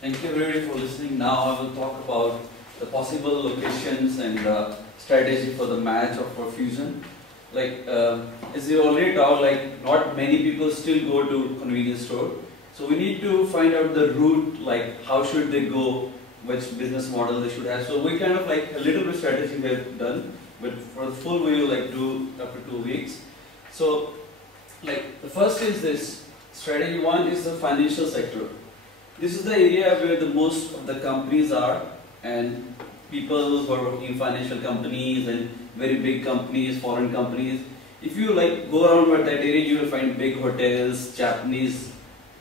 Thank you everybody for listening. Now I will talk about the possible locations and strategy for the match or for fusion. As you already talked, not many people still go to convenience store. So we need to find out the route, like how should they go, which business model they should have. So we kind of a little bit strategy we have done, but for the full we will do after 2 weeks. So the first is this, strategy one is the financial sector. This is the area where the most of the companies are, and people who are working in financial companies and very big companies, foreign companies. If you go around that area, you will find big hotels, Japanese,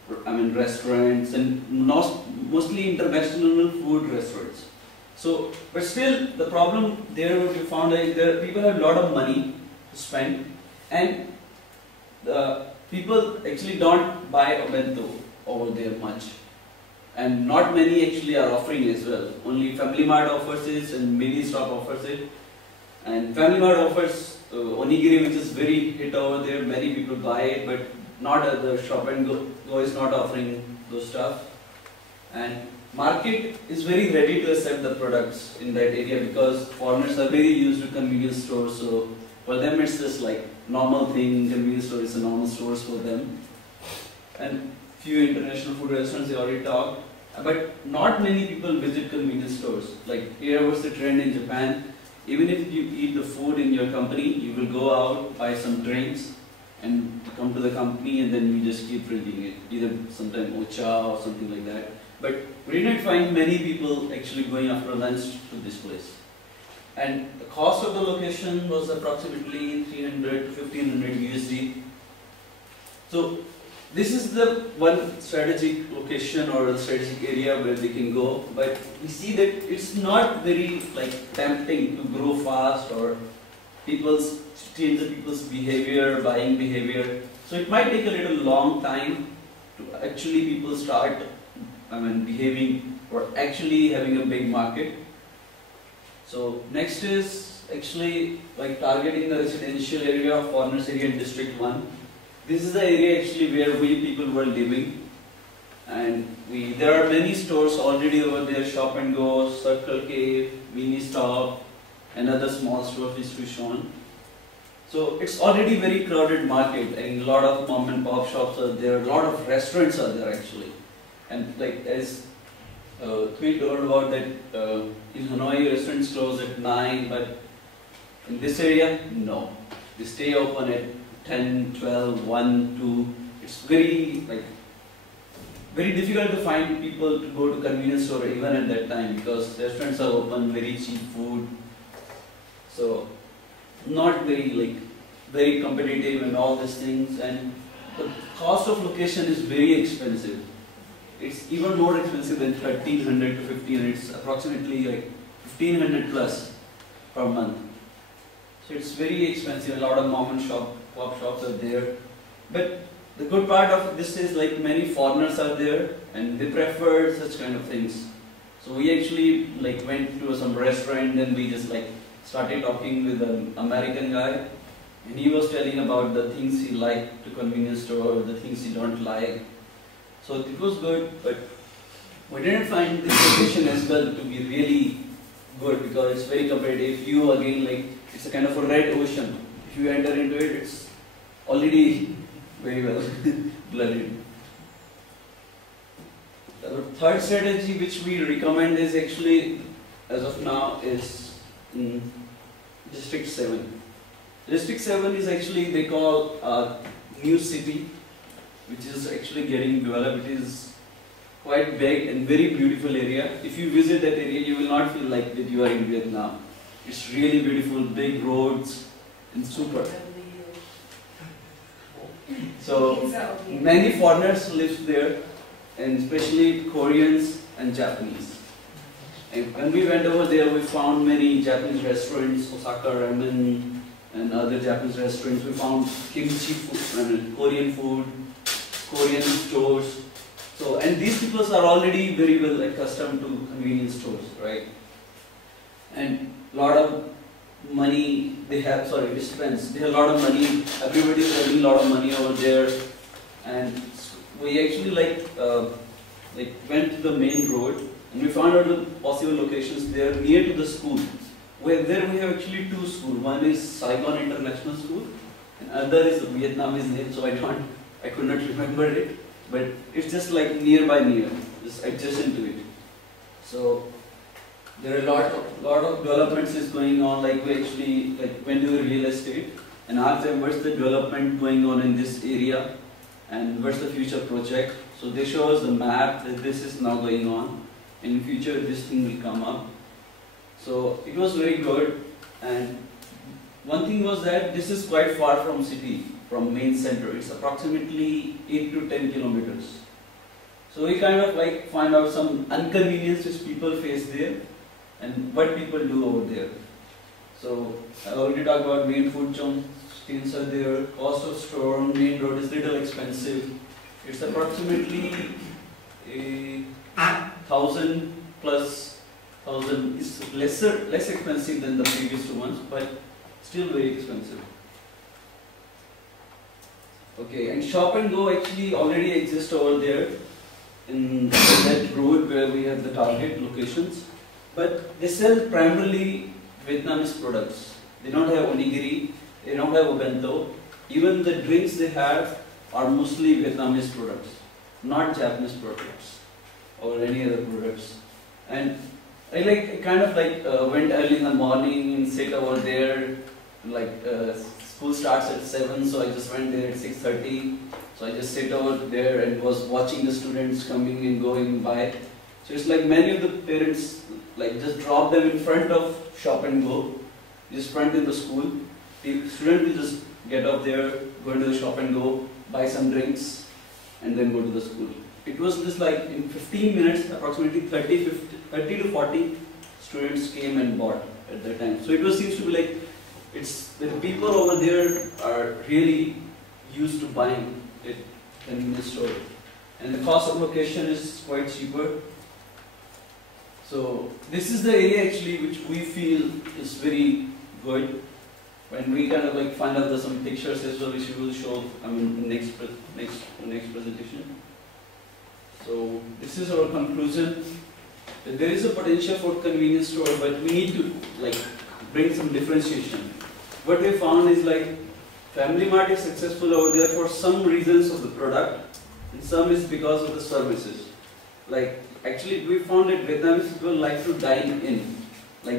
restaurants, and mostly international food restaurants. So, but still, the problem there what we found is there people have a lot of money to spend, and the people actually don't buy a bento over there much. And not many actually are offering as well. Only Family Mart offers it and Mini Stop offers it. And Family Mart offers onigiri, which is very hit over there. Many people buy it, but not at the Shop and Go is not offering those stuff. And market is very ready to accept the products in that area because foreigners are very used to convenience stores. So for them it's just normal thing. Convenience store is a normal stores for them. And few international food restaurants they already talked. But not many people visit convenience stores. Here was the trend in Japan. Even if you eat the food in your company, you will go out, buy some drinks, and come to the company, and then you just keep drinking it. Either sometime ocha or something like that. But we didn't find many people actually going after lunch to this place. And the cost of the location was approximately 300 to 1500 USD. So this is the one strategic location or the strategic area where they can go, but we see that it's not very tempting to grow fast or change the people's behavior, buying behavior. So it might take a little long time to actually people start behaving or actually having a big market. So next is actually targeting the residential area of foreigners area in District 1. This is the area actually where we people were living, and there are many stores already over there, Shop and Go, Circle K, Mini Stop, and other small stores which we shown. So it's already very crowded market, and a lot of mom and pop shops are there, a lot of restaurants are there actually. And as we told about that in Hanoi restaurants close at 9, but in this area, no. They stay open at 10, 12, 1, 2. It's very very difficult to find people to go to convenience store even at that time because restaurants are open, very cheap food. So not very very competitive and all these things, and the cost of location is very expensive. It's even more expensive than 1300 to 1500. It's approximately 1500 plus per month. So it's very expensive. A lot of mom and pop shops are there. But the good part of this is many foreigners are there and they prefer such kind of things. So we actually went to some restaurant and we just started talking with an American guy, and he was telling about the things he liked to convenience store, the things he don't like. So it was good, but we didn't find this location as well to be really good because it's very competitive. You again it's a kind of a red ocean. If you enter into it, it's already very well blooded. The third strategy which we recommend is actually, as of now, is in District 7. District 7 is actually, they call a new city, which is actually getting developed. It is quite big and very beautiful area. If you visit that area, you will not feel that you are in Vietnam. It's really beautiful, big roads, and super. So many foreigners live there, and especially Koreans and Japanese. And when we went over there, we found many Japanese restaurants, Osaka Ramen, and other Japanese restaurants. We found kimchi food, Korean food, Korean stores. So, and these people are already very well accustomed to convenience stores, right? And a lot of money they have, dispense. They have a lot of money. Everybody is earning a lot of money over there, and we actually like went to the main road and we found out the possible locations there near to the school. Where there we have actually two schools. One is Saigon International School and other is a Vietnamese name, so I could not remember it. But it's just like near, just adjacent to it. So there are lot of developments is going on. Like we actually went to the real estate and asked them what's the development going on in this area and what's the future project. So they show us the map that this is now going on. In future this thing will come up. So it was very good. And one thing was that this is quite far from city, from main center. It's approximately 8 to 10 kilometers. So we kind of find out some inconveniences people face there and what people do over there. So I already talked about main food chains are there. Cost of store on main road is little expensive. It's approximately 1,000 plus 1,000. It's less expensive than the previous ones, but still very expensive. Okay, and Shop and Go actually already exists over there in that road where we have the target locations. But they sell primarily Vietnamese products. They don't have onigiri, they don't have a bento. Even the drinks they have are mostly Vietnamese products, not Japanese products or any other products. And I went early in the morning and sit over there. School starts at 7, so I just went there at 6:30. So I just sit over there and was watching the students coming and going by. So it's like many of the parents just drop them in front of Shop and Go, just front in the school. The student will just get up there, go into the Shop and Go, buy some drinks, and then go to the school. It was just in 15 minutes, approximately 30 to 40 students came and bought at that time. So it seems to be the people over there are really used to buying it in the store. And the cost of location is quite cheaper. So this is the area actually which we feel is very good. When we find out some pictures as well, which we will show next presentation. So this is our conclusion. That there is a potential for convenience store, but we need to bring some differentiation. What we found is Family Mart is successful over there for some reasons of the product, and some is because of the services. Actually we found that Vietnamese people like to dine in,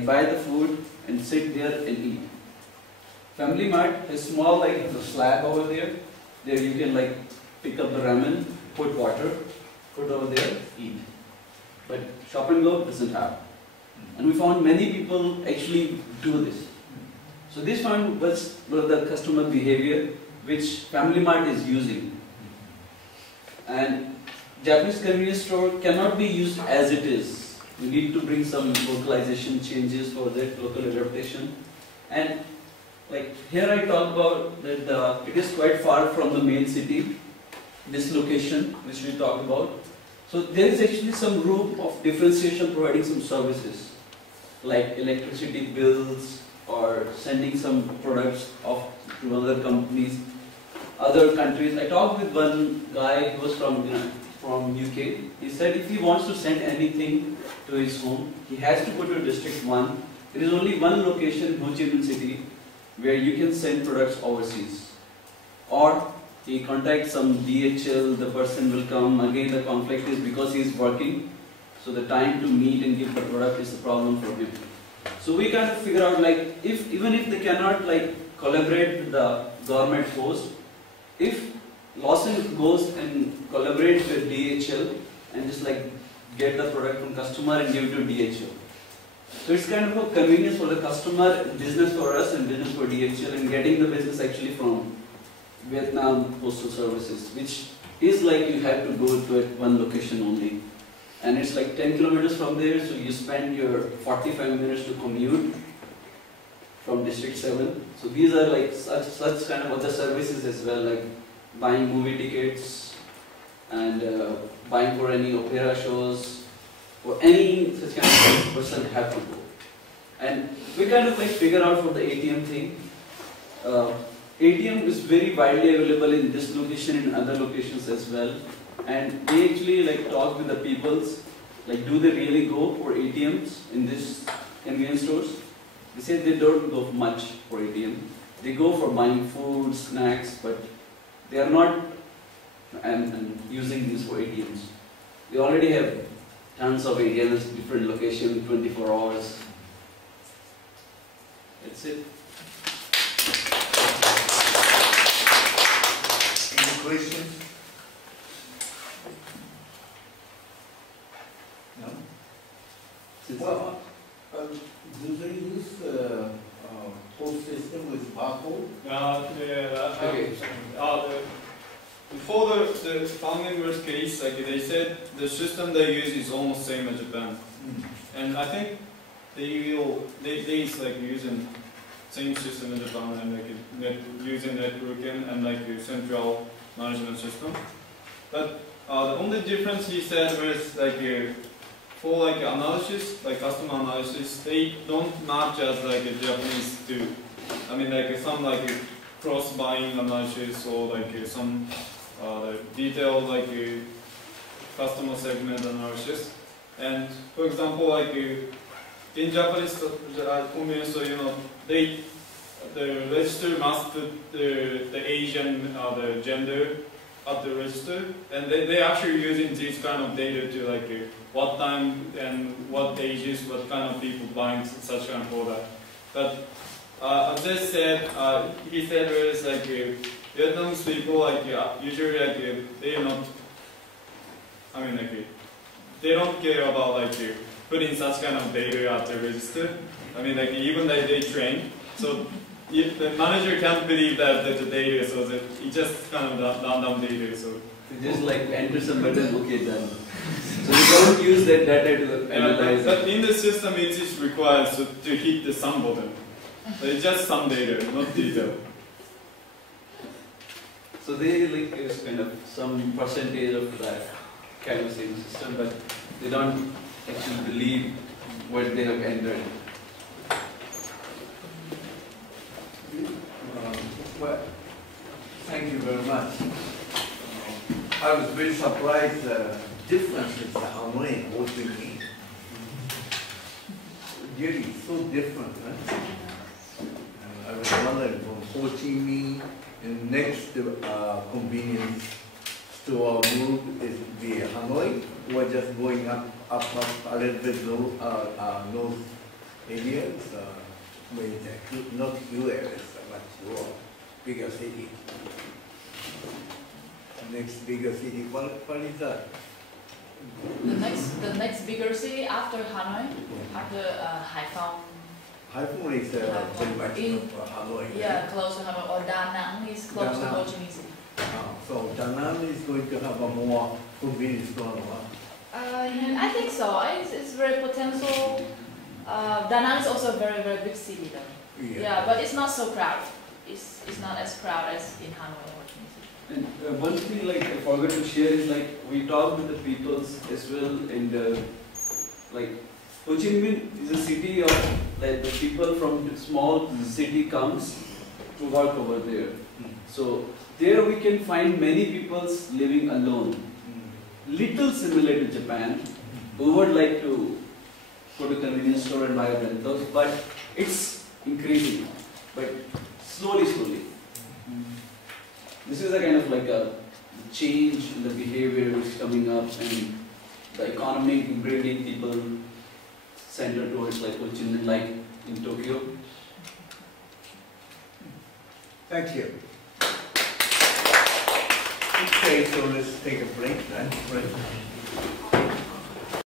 buy the food and sit there and eat. Family Mart is small, the slab over there. There you can pick up the ramen, put water, put over there, eat. But Shop and Go doesn't have. And we found many people actually do this. So this one was the customer behavior which Family Mart is using. And Japanese convenience store cannot be used as it is. We need to bring some localization changes for that local adaptation. And here I talk about that it is quite far from the main city, this location which we talked about. So there is actually some room of differentiation, providing some services like electricity bills or sending some products off to other companies, other countries. I talked with one guy who was from UK. He said if he wants to send anything to his home, he has to go to District 1. There is only one location in Ho Chi Minh City where you can send products overseas. Or he contacts some DHL, the person will come. Again, the conflict is because he is working, so the time to meet and give the product is the problem for him. So we kind of figure out even if they cannot collaborate with the government post, if Lawson goes and collaborates with DHL and just get the product from customer and give it to DHL. So it's kind of a convenience for the customer, business for us and business for DHL, and getting the business actually from Vietnam Postal Services, which is you have to go to one location only. And it's 10 kilometers from there, so you spend your 45 minutes to commute from District 7. So these are such kind of other services as well, buying movie tickets and buying for any opera shows, or any such kind of person have to go. And we kind of figure out for the ATM thing. ATM is very widely available in this location and other locations as well. and they actually like talk with the peoples, like do they really go for ATMs in this convenience stores? They say they don't go much for ATM. They go for buying food, snacks, but they are not and using these for ATMs. They already have tons of ATMs, different locations, 24 hours. That's it. Any questions? No? Well, do they use the post system with barcode? Okay. Before the founding members case, like they said, the system they use is almost same as Japan, and I think they like using same system in Japan and like using networking and like a central management system. But the only difference he said was like for like analysis, like customer analysis, they don't match as like a Japanese do. I mean like some like cross buying analysis or like some detailed like customer segment analysis. And for example, like in Japanese convenience store, the register must put the age and the gender at the register, and they actually using this kind of data to like what time and what ages, what kind of people buying such kind of product. But as I said, he said there is like Vietnamese people like usually like they are not. I mean like they don't care about like putting such kind of data at the register. I mean like even like they train, so if the manager can't believe that the data, so that it's just kind of random data. So you just like enter some button, okay, done. So you don't use that data to analyze. But in the system, it is required to hit the sum button. So it's just some data, not detail. So they like use kind of some percentage of that kind of same system, but they don't actually believe what they have entered. Well, thank you very much. I was very surprised the differences in Hanoi and Ho Chi Minh. Really so different, right? I was wondering from Ho Chi Minh and next convenience store move is the Hanoi, or just going up a little bit north areas, not few areas, but more bigger city. Next bigger city, what is that? The next bigger city after Hanoi, after Haiphong. Haiphong is very much Hanoi. Yeah, close to Hanoi. Or Da Nang is close to Ho Chi Minh City. So Da Nang is going to have a more convenience store. I think so. It's very potential. Da Nang is also a very, very big city though. Yeah, but it's not so crowded. It's not as crowded as in Hanoi or Ho Chi Minh City. And one thing like I forgot to share is like we talked with the peoples as well, and like Ho Chi Minh is a city of like the people from the small city comes to work over there. So there we can find many peoples living alone. Little similar to Japan, who would like to go to convenience store and buy rentals, but it's increasing, but slowly. This is a kind of like a change in the behavior which is coming up, and the economy bringing people centered towards like Ho Chi Minh, like in Tokyo. Thank you. Okay, so let's take a break then.